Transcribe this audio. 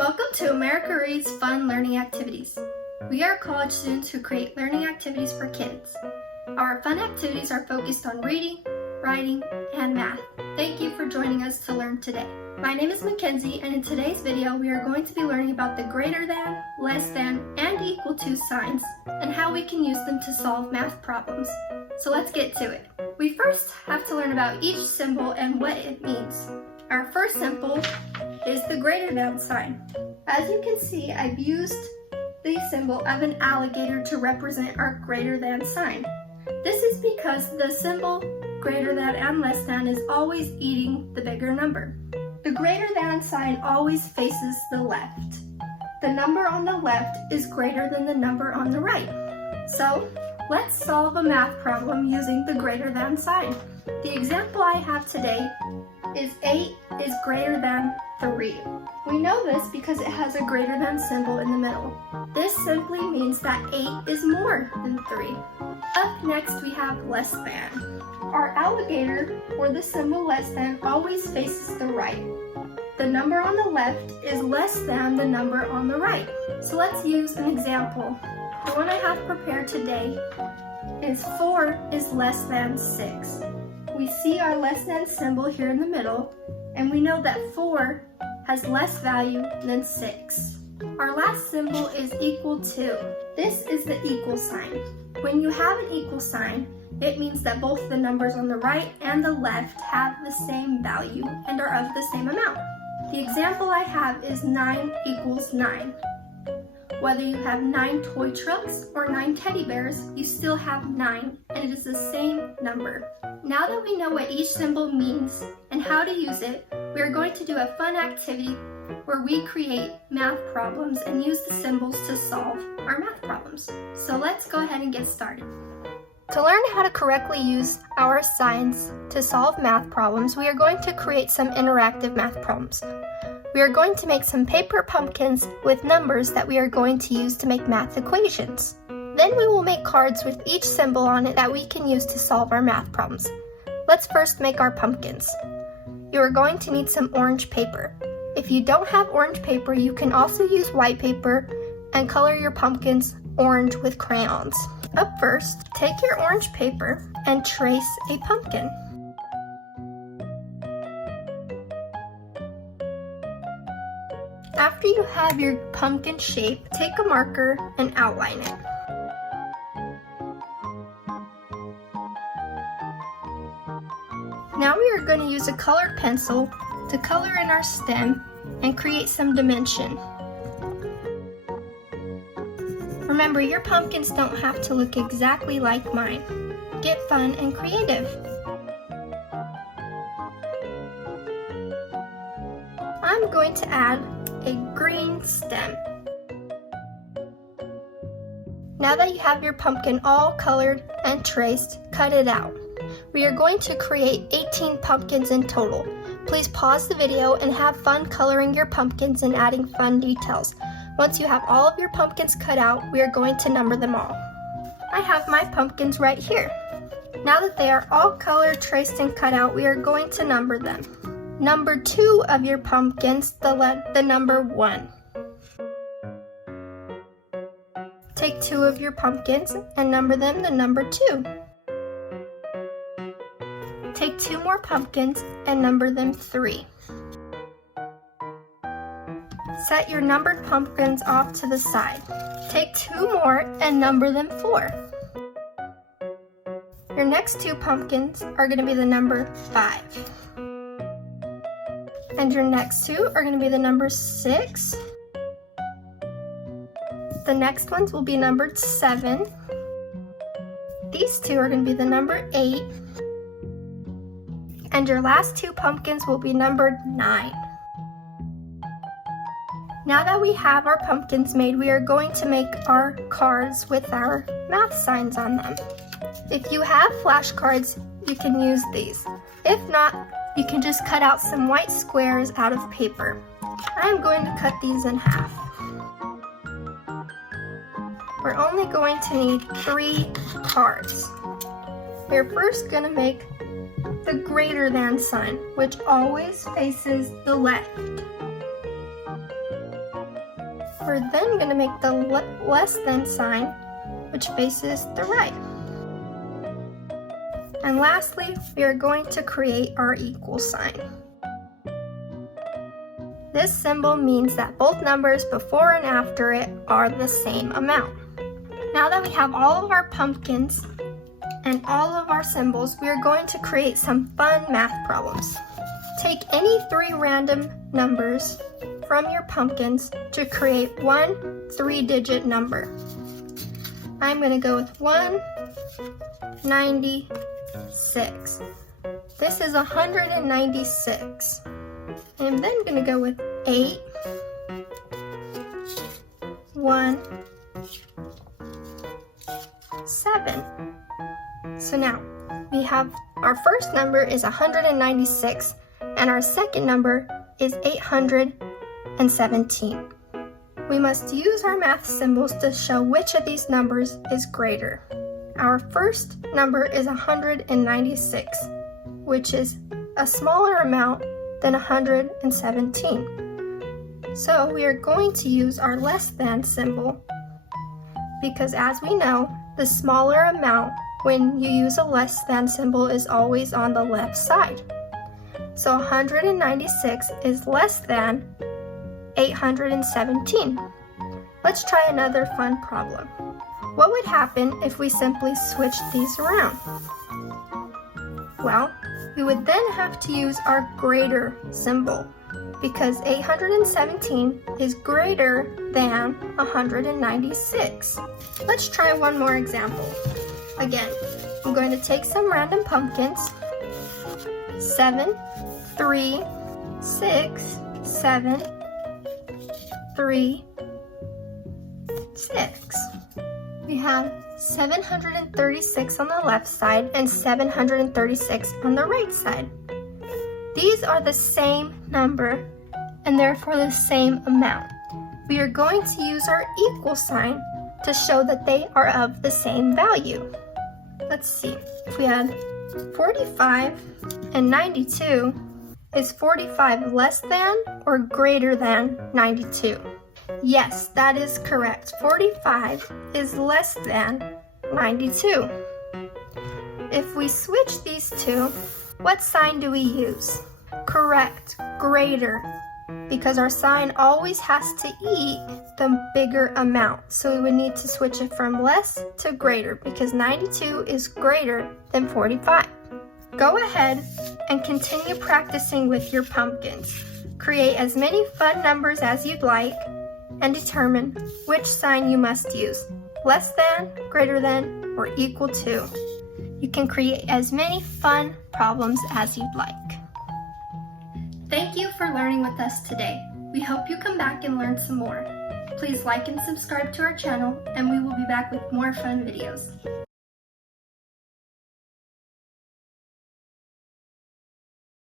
Welcome to America Reads Fun Learning Activities. We are college students who create learning activities for kids. Our fun activities are focused on reading, writing, and math. Thank you for joining us to learn today. My name is Mackenzie, and in today's video we are going to be learning about the greater than, less than, and equal to signs and how we can use them to solve math problems. So let's get to it. We first have to learn about each symbol and what it means. Our first symbol is the greater than sign. As you can see, I've used the symbol of an alligator to represent our greater than sign. This is because the symbol greater than and less than is always eating the bigger number. The greater than sign always faces the left. The number on the left is greater than the number on the right. So let's solve a math problem using the greater than sign. The example I have today is 8 is greater than 3. We know this because it has a greater than symbol in the middle. This simply means that 8 is more than 3. Up next we have less than. Our alligator, or the symbol less than, always faces the right. The number on the left is less than the number on the right. So let's use an example. The one I have prepared today is 4 is less than 6. We see our less than symbol here in the middle, and we know that 4 has less value than 6. Our last symbol is equal to. This is the equal sign. When you have an equal sign, it means that both the numbers on the right and the left have the same value and are of the same amount. The example I have is 9 equals 9. Whether you have 9 toy trucks or 9 teddy bears, you still have 9, and it is the same number. Now that we know what each symbol means and how to use it, we are going to do a fun activity where we create math problems and use the symbols to solve our math problems. So let's go ahead and get started. To learn how to correctly use our signs to solve math problems, we are going to create some interactive math problems. We are going to make some paper pumpkins with numbers that we are going to use to make math equations. Then we will make cards with each symbol on it that we can use to solve our math problems. Let's first make our pumpkins. You are going to need some orange paper. If you don't have orange paper, you can also use white paper and color your pumpkins orange with crayons. Up first, take your orange paper and trace a pumpkin. After you have your pumpkin shape, take a marker and outline it. Now we are going to use a colored pencil to color in our stem and create some dimension. Remember, your pumpkins don't have to look exactly like mine. Get fun and creative. I'm going to add a green stem. Now that you have your pumpkin all colored and traced, cut it out. We are going to create 18 pumpkins in total. Please pause the video and have fun coloring your pumpkins and adding fun details. Once you have all of your pumpkins cut out, we are going to number them all. I have my pumpkins right here. Now that they are all colored, traced, and cut out, we are going to number them. Number 2 of your pumpkins, the number 1. Take 2 of your pumpkins and number them the number 2. Take 2 more pumpkins and number them 3. Set your numbered pumpkins off to the side. Take 2 more and number them 4. Your next 2 pumpkins are going to be the number 5. And your next 2 are going to be the number 6. The next ones will be numbered 7. These 2 are going to be the number 8. And your last 2 pumpkins will be numbered 9. Now that we have our pumpkins made, we are going to make our cards with our math signs on them. If you have flashcards, you can use these. If not, you can just cut out some white squares out of paper. I'm going to cut these in half. We're only going to need 3 cards. We're first going to make the greater than sign, which always faces the left. We're then going to make the less than sign, which faces the right. And lastly, we are going to create our equal sign. This symbol means that both numbers before and after it are the same amount. Now that we have all of our pumpkins and all of our symbols, we are going to create some fun math problems. Take any 3 random numbers from your pumpkins to create one 3-digit number. I'm going to go with 196. This is 196. I'm then going to go with 8, 1, 7. So now we have our first number is 196 and our second number is 817. We must use our math symbols to show which of these numbers is greater. Our first number is 196, which is a smaller amount than 117. So we are going to use our less than symbol because, as we know, the smaller amount when you use a less than symbol is always on the left side. So 196 is less than 817. Let's try another fun problem. What would happen if we simply switched these around? Well, we would then have to use our greater symbol because 817 is greater than 196. Let's try one more example. Again, I'm going to take some random pumpkins. 7, 3, 6, 7, 3, 6. We have 736 on the left side and 736 on the right side. These are the same number and therefore the same amount. We are going to use our equal sign to show that they are of the same value. Let's see. If we had 45 and 92, is 45 less than or greater than 92? Yes, that is correct. 45 is less than 92. If we switch these two, what sign do we use? Correct, greater, because our sign always has to eat the bigger amount. So we would need to switch it from less to greater because 92 is greater than 45. Go ahead and continue practicing with your pumpkins. Create as many fun numbers as you'd like and determine which sign you must use, less than, greater than, or equal to. You can create as many fun problems as you'd like. Thank you for learning with us today. We hope you come back and learn some more. Please like and subscribe to our channel, and we will be back with more fun videos.